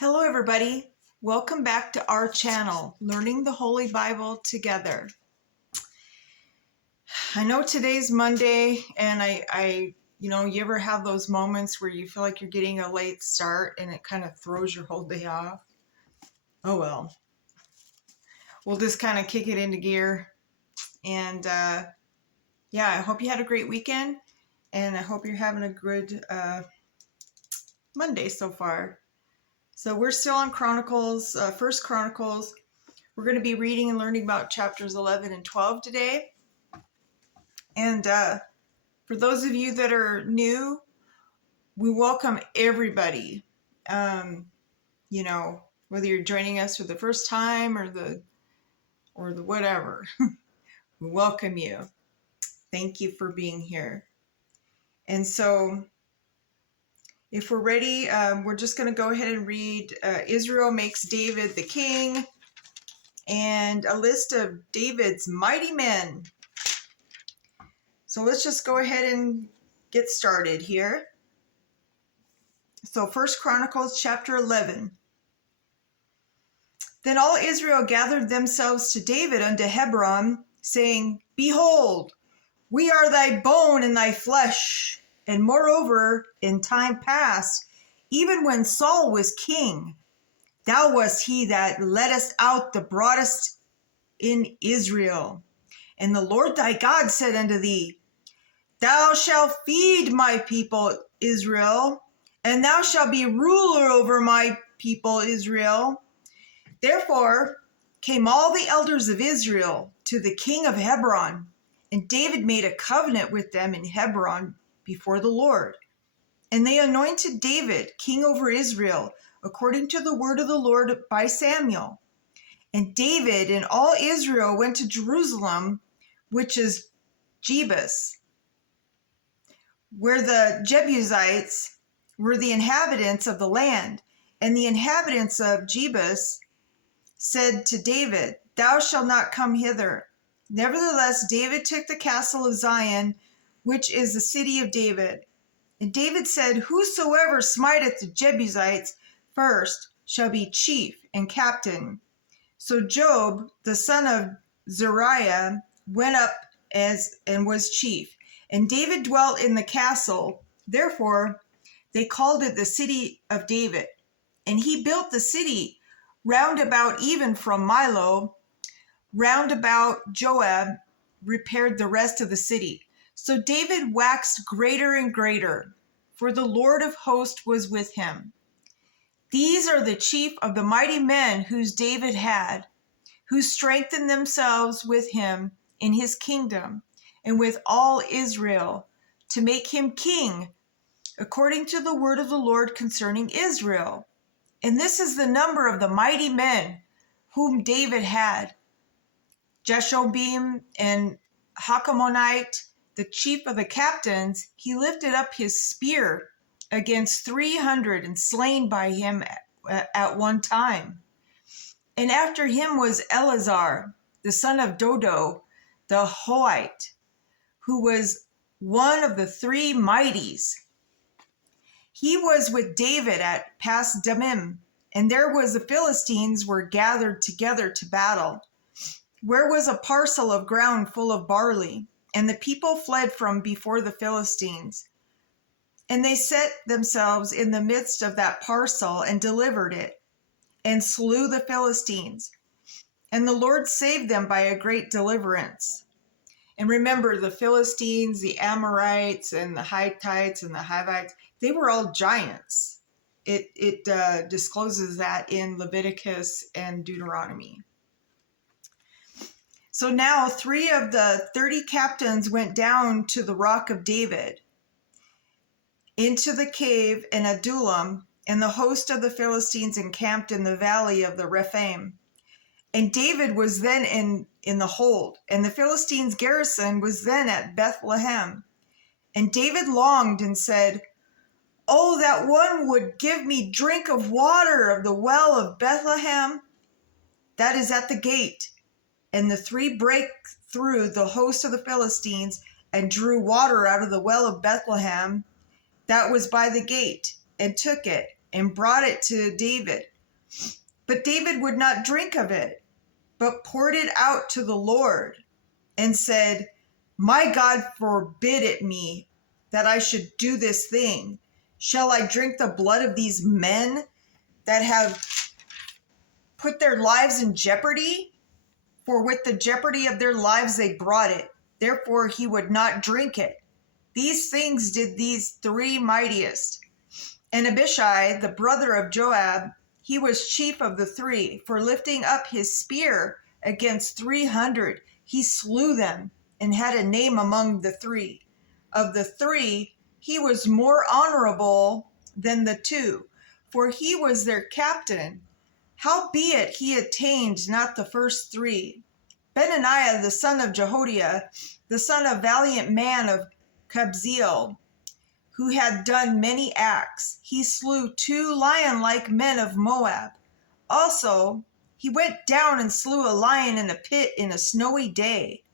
Hello everybody, welcome back to our channel, Learning the Holy Bible Together. I know today's Monday and you ever have those moments where you feel like you're getting a late start and it kind of throws your whole day off? Oh well, we'll just kind of kick it into gear. And I hope you had a great weekend and I hope you're having a good Monday so far. So we're still on Chronicles, First Chronicles. We're going to be reading and learning about chapters 11 and 12 today. And for those of you that are new, we welcome everybody. Whether you're joining us for the first time or the whatever, we welcome you. Thank you for being here. And so if we're ready, we're just going to go ahead and read Israel makes David the king and a list of David's mighty men. So let's just go ahead and get started here. So First Chronicles chapter 11. Then all Israel gathered themselves to David unto Hebron, saying, Behold, we are thy bone and thy flesh. And moreover, in time past, even when Saul was king, thou wast he that led us out the broadest in Israel. And the Lord thy God said unto thee, Thou shalt feed my people Israel, and thou shalt be ruler over my people Israel. Therefore came all the elders of Israel to the king of Hebron, and David made a covenant with them in Hebron before the Lord. And they anointed David king over Israel, according to the word of the Lord by Samuel. And David and all Israel went to Jerusalem, which is Jebus, where the Jebusites were the inhabitants of the land. And the inhabitants of Jebus said to David, Thou shalt not come hither. Nevertheless, David took the castle of Zion, which is the city of David. And David said, Whosoever smiteth the Jebusites first shall be chief and captain. So Job, the son of Zeruiah, went up and was chief. And David dwelt in the castle. Therefore, they called it the city of David. And he built the city round about, even from Milo, round about Joab, repaired the rest of the city. So David waxed greater and greater, for the Lord of hosts was with him. These are the chief of the mighty men whose David had, who strengthened themselves with him in his kingdom and with all Israel, to make him king, according to the word of the Lord concerning Israel. And this is the number of the mighty men whom David had: Jeshobeam and Hakamonite, the chief of the captains, he lifted up his spear against 300 and slain by him at one time. And after him was Eleazar, the son of Dodo, the Hoite, who was one of the three mighties. He was with David at Pas Dammim, and there was the Philistines were gathered together to battle, where was a parcel of ground full of barley, and the people fled from before the Philistines. And they set themselves in the midst of that parcel and delivered it, and slew the Philistines. And the Lord saved them by a great deliverance. And remember, the Philistines, the Amorites, and the Hittites, and the Hivites, they were all giants. It discloses that in Leviticus and Deuteronomy. So now 3 of the 30 captains went down to the rock of David, into the cave in Adullam, and the host of the Philistines encamped in the valley of the Rephaim. And David was then in the hold, and the Philistines' garrison was then at Bethlehem. And David longed and said, Oh, that one would give me drink of water of the well of Bethlehem, that is at the gate. And the 3 brake through the host of the Philistines and drew water out of the well of Bethlehem that was by the gate, and took it, and brought it to David. But David would not drink of it, but poured it out to the Lord and said, "My God forbid it me that I should do this thing. Shall I drink the blood of these men that have put their lives in jeopardy? For with the jeopardy of their lives they brought it. Therefore he would not drink it. These things did these three mightiest. And Abishai, the brother of Joab, he was chief of the three, for lifting up his spear against 300, he slew them and had a name among the three. Of the three, he was more honorable than the two, for he was their captain. Howbeit he attained not the first three. Benaniah, the son of Jehoiada, the son of valiant man of Kabzeel, who had done many acts, he slew 2 lion-like men of Moab. Also, he went down and slew a lion in a pit in a snowy day.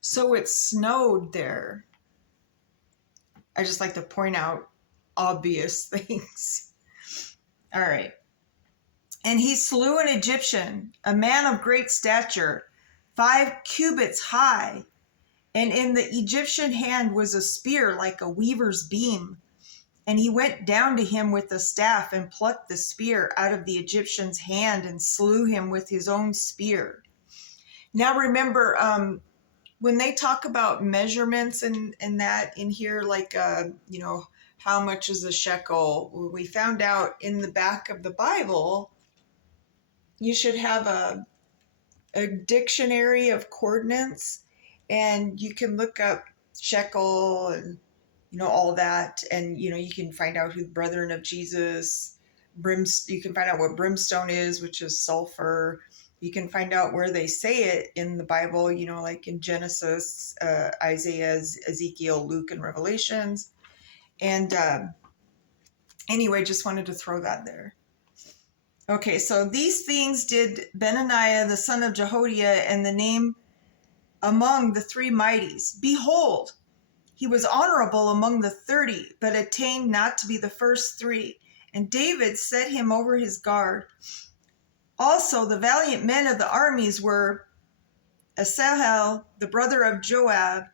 So it snowed there. I just like to point out obvious things. All right. And he slew an Egyptian, a man of great stature, 5 cubits high. And in the Egyptian hand was a spear like a weaver's beam. And he went down to him with a staff and plucked the spear out of the Egyptian's hand and slew him with his own spear. Now remember, when they talk about measurements and that in here, like, how much is a shekel? We found out in the back of the Bible, you should have a dictionary of coordinates, and you can look up shekel and all that, and you can find out who the brethren of Jesus. You can find out what brimstone is, which is sulfur. You can find out where they say it in the Bible, like in Genesis, Isaiah, Ezekiel, Luke, and Revelations. And anyway, just wanted to throw that there. Okay, so these things did Benaniah, the son of Jehoiada, and the name among the three mighties. Behold, he was honorable among the 30, but attained not to be the first three. And David set him over his guard. Also, the valiant men of the armies were Asahel, the brother of Joab,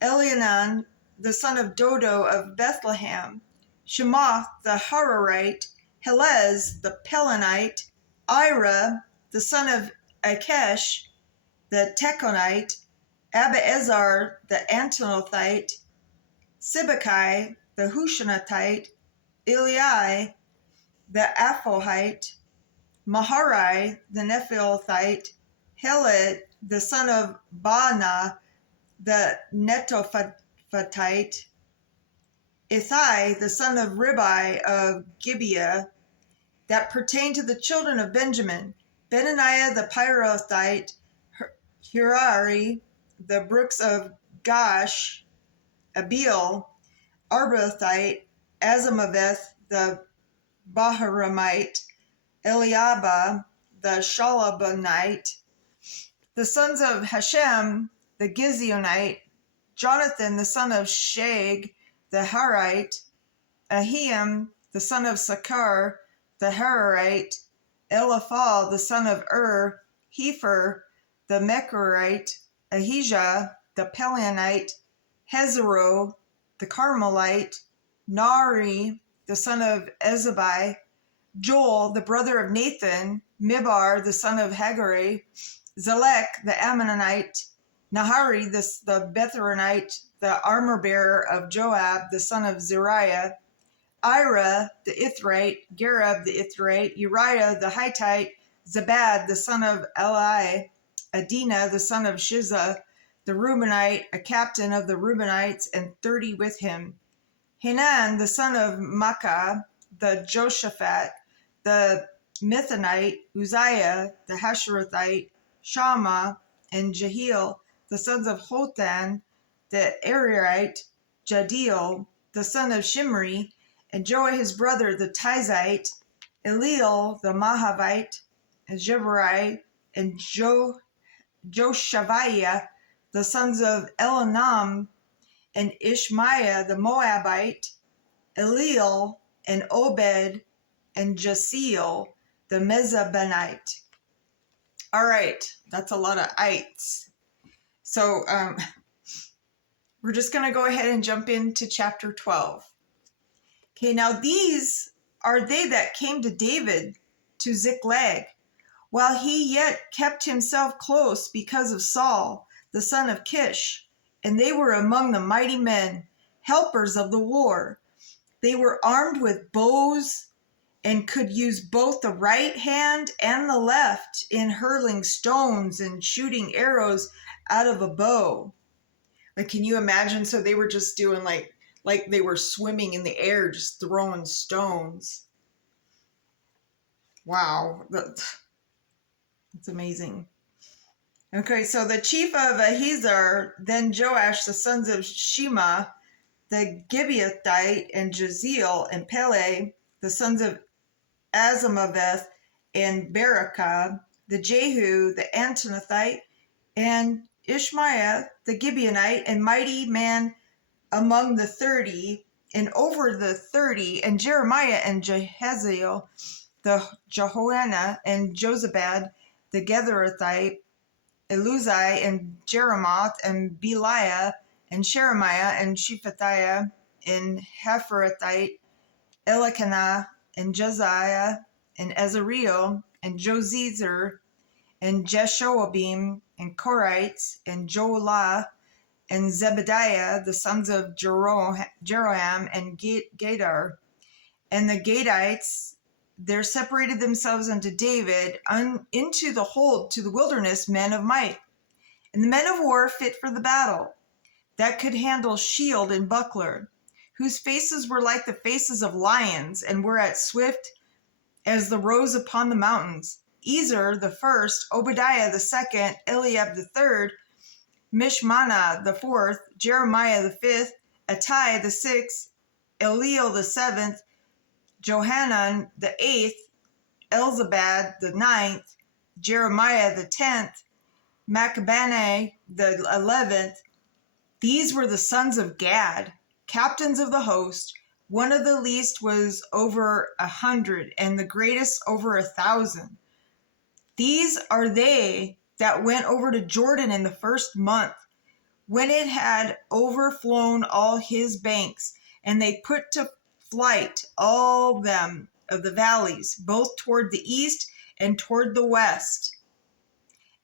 Elhanan, the son of Dodo of Bethlehem, Shemoth, the Hararite, Helez, the Pelonite, Ira, the son of Akesh, the Tekonite, Abiezar, the Antonothite, Sibbecai, the Hushanatite, Eliai, the Aphohite, Maharai, the Nephilathite, Heled, the son of Baanah, the Netophatite, Ithai, the son of Ribai of Gibeah, that pertained to the children of Benjamin, Benaniah the Pyrothite, Hirari, the brooks of Gash, Abiel, Arbathite, Azamaveth, the Baharamite, Eliabah, the Shalabonite, the sons of Hashem, the Gizionite, Jonathan, the son of Shag, the Harite, Ahiam, the son of Sakar, the Hararite, Eliphal, the son of Hefer, the Mechorite, Ahijah, the Pelionite, Hezro, the Carmelite, Nari, the son of Ezabai, Joel, the brother of Nathan, Mibar, the son of Hagari, Zelek, the Ammonite, Nahari, the Betharonite, the armor-bearer of Joab, the son of Zeriah, Ira, the Ithrite, Gareb, the Ithrite, Uriah, the Hittite, Zabad, the son of Eli, Adina, the son of Shiza, the Reubenite, a captain of the Reubenites, and 30 with him, Hanan, the son of Makkah, the Joshaphat, the Mithonite, Uzziah, the Hasherathite, Shammah, and Jehiel, the sons of Hotan, the Arierite, Jadiel, the son of Shimri, and Joah his brother, the Tizite, Eliel, the Mahavite, and Jeberai, and Joshaviah, the sons of Elanam, and Ishmaiah, the Moabite, Eliel, and Obed, and Jasiel, the Mezabonite. All right, that's a lot of ites. So we're just going to go ahead and jump into chapter 12. Okay, now these are they that came to David to Ziklag, while he yet kept himself close because of Saul, the son of Kish. And they were among the mighty men, helpers of the war. They were armed with bows and could use both the right hand and the left in hurling stones and shooting arrows out of a bow. Like, can you imagine? So they were just doing like they were swimming in the air, just throwing stones. Wow, that's amazing. Okay, so the chief of Ahiezer, then Joash, the sons of Shema, the Gibeathite, and Jaziel, and Pele, the sons of Azamaveth, and Berakah, the Jehu, the Antonothite, and Ishmaiah, the Gibeonite, and mighty man among the 30, and over the 30, and Jeremiah and Jehaziel, the Jehoanna, and Jozabad, the Gederathite, Eluzai, and Jeremoth, and Beliah, and Sheremiah, and Shephathiah, and Hapharathite, Elkanah, and Josiah, and Azareel, and Jozezer, and Jeshoabim, and Korites, and Jolah, and Zebediah, the sons of Jeroham, and Gadar. And the Gadites, there separated themselves unto David into the hold to the wilderness men of might, and the men of war fit for the battle, that could handle shield and buckler, whose faces were like the faces of lions, and were as swift as the roes upon the mountains. Ezer the first, Obadiah the second, Eliab the third, Mishmana the fourth, Jeremiah the fifth, Attai the sixth, Eliel the seventh, Johanan the eighth, Elzabad the ninth, Jeremiah the 10th, Maccabanai the 11th. These were the sons of Gad, captains of the host. One of the least was over 100, and the greatest over 1,000. These are they that went over to Jordan in the first month, when it had overflown all his banks, and they put to flight all them of the valleys, both toward the east and toward the west.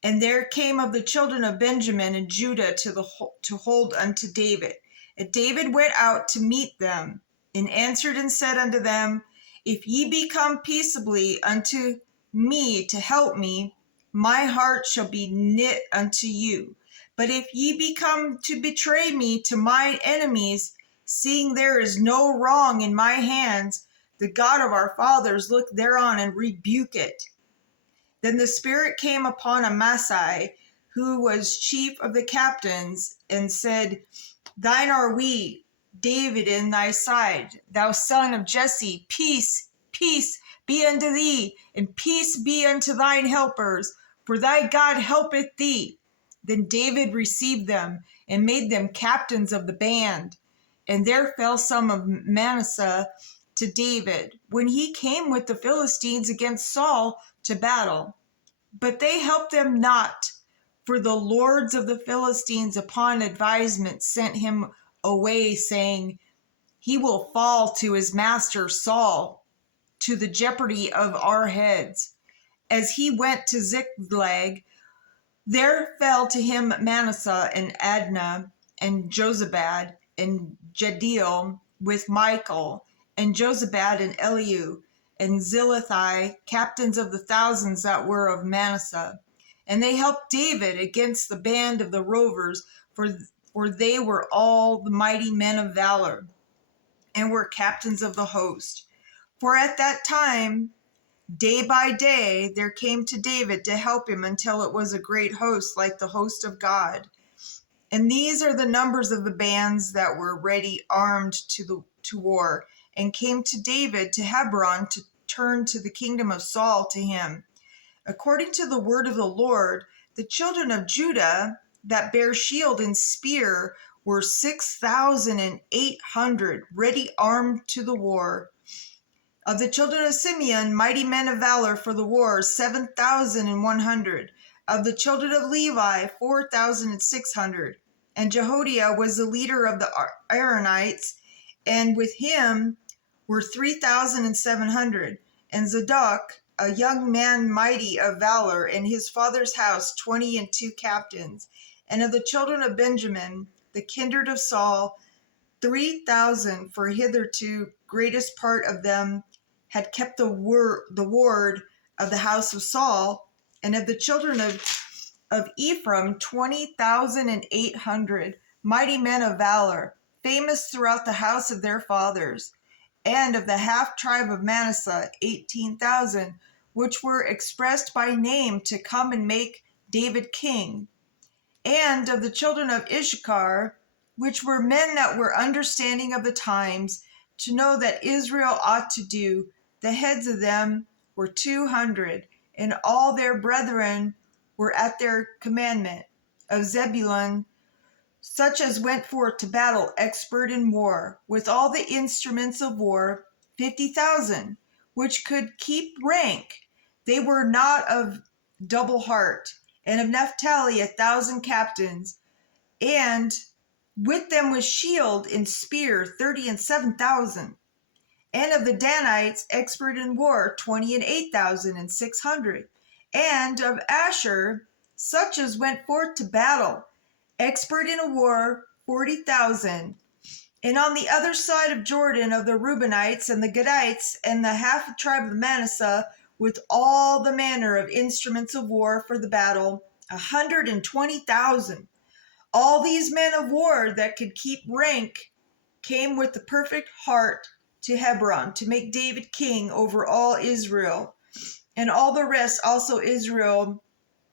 And there came of the children of Benjamin and Judah to hold unto David. And David went out to meet them, and answered and said unto them, If ye be come peaceably unto me to help me, my heart shall be knit unto you. But if ye be come to betray me to mine enemies, seeing there is no wrong in my hands, the God of our fathers look thereon and rebuke it. Then the Spirit came upon Amasai, who was chief of the captains, and said, Thine are we, David, in thy side, thou son of Jesse. Peace, peace be unto thee, and peace be unto thine helpers, for thy God helpeth thee. Then David received them, and made them captains of the band. And there fell some of Manasseh to David, when he came with the Philistines against Saul to battle. But they helped them not, for the lords of the Philistines upon advisement sent him away, saying, He will fall to his master Saul, to the jeopardy of our heads. As he went to Ziklag, there fell to him Manasseh and Adnah and Jozabad and Jediel with Michael, and Jozabad and Eliu and Zillethai, captains of the thousands that were of Manasseh. And they helped David against the band of the rovers, for they were all the mighty men of valor, and were captains of the host. For at that time, day by day, there came to David to help him, until it was a great host, like the host of God. And these are the numbers of the bands that were ready armed to war, and came to David to Hebron to turn to the kingdom of Saul to him. According to the word of the Lord, the children of Judah that bear shield and spear were 6,800 ready armed to the war. Of the children of Simeon, mighty men of valor for the war, 7,100. Of the children of Levi, 4,600. And Jehoiada was the leader of the Aaronites, and with him were 3,700. And Zadok, a young man mighty of valor, in his father's house 22 captains. And of the children of Benjamin, the kindred of Saul, 3,000, for hitherto greatest part of them had kept the ward of the house of Saul. And of the children of Ephraim, 20,800, mighty men of valor, famous throughout the house of their fathers. And of the half tribe of Manasseh, 18,000, which were expressed by name to come and make David king. And of the children of Issachar, which were men that were understanding of the times, to know that Israel ought to do, the heads of them were 200, and all their brethren were at their commandment. Of Zebulun, such as went forth to battle, expert in war, with all the instruments of war, 50,000, which could keep rank. They were not of double heart. And of Naphtali 1,000 captains, and with them was shield and spear 37,000. And of the Danites, expert in war, 28,600. And of Asher, such as went forth to battle, expert in a war, 40,000. And on the other side of Jordan, of the Reubenites and the Gadites and the half tribe of Manasseh, with all the manner of instruments of war for the battle, 120,000. All these men of war that could keep rank came with the perfect heart to Hebron to make David king over all Israel. And all the rest also Israel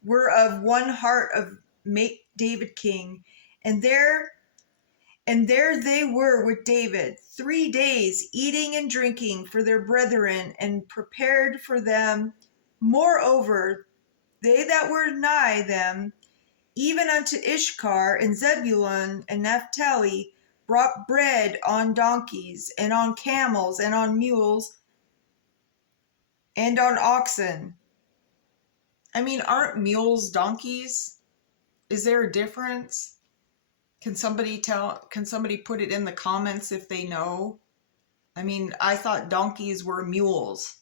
were of one heart of make David king. And there they were with David 3 days, eating and drinking for their brethren, and prepared for them. Moreover, they that were nigh them, even unto Issachar and Zebulun and Naphtali, brought bread on donkeys, and on camels, and on mules, and on oxen. I mean, aren't mules donkeys? Is there a difference? Can somebody put it in the comments if they know? I mean, I thought donkeys were mules.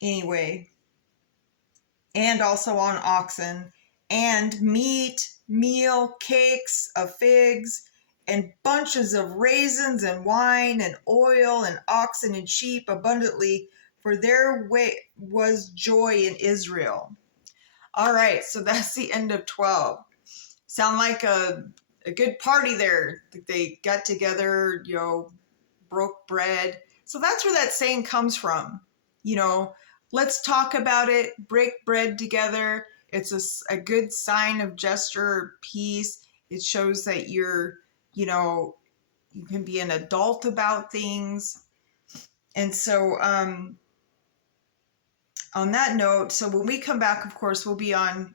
Anyway, and also on oxen, and meat, meal, cakes of figs, and bunches of raisins, and wine, and oil, and oxen and sheep abundantly, for there was joy in Israel. All right, so that's the end of 12. Sound like a good party there. They got together, broke bread. So that's where that saying comes from. Let's talk about it, break bread together. It's a good sign of gesture, peace. It shows that you can be an adult about things. And so on that note, so when we come back, of course, we'll be on,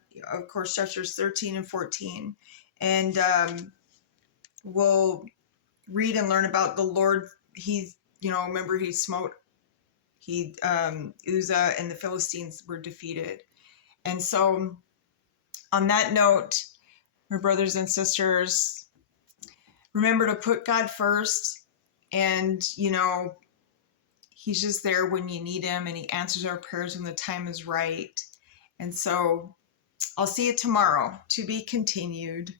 chapters 13 and 14. And we'll read and learn about the Lord. Remember he smote, Uzzah, and the Philistines were defeated. And so on that note, my brothers and sisters, remember to put God first. And, he's just there when you need him, and he answers our prayers when the time is right. And so I'll see you tomorrow. To be continued.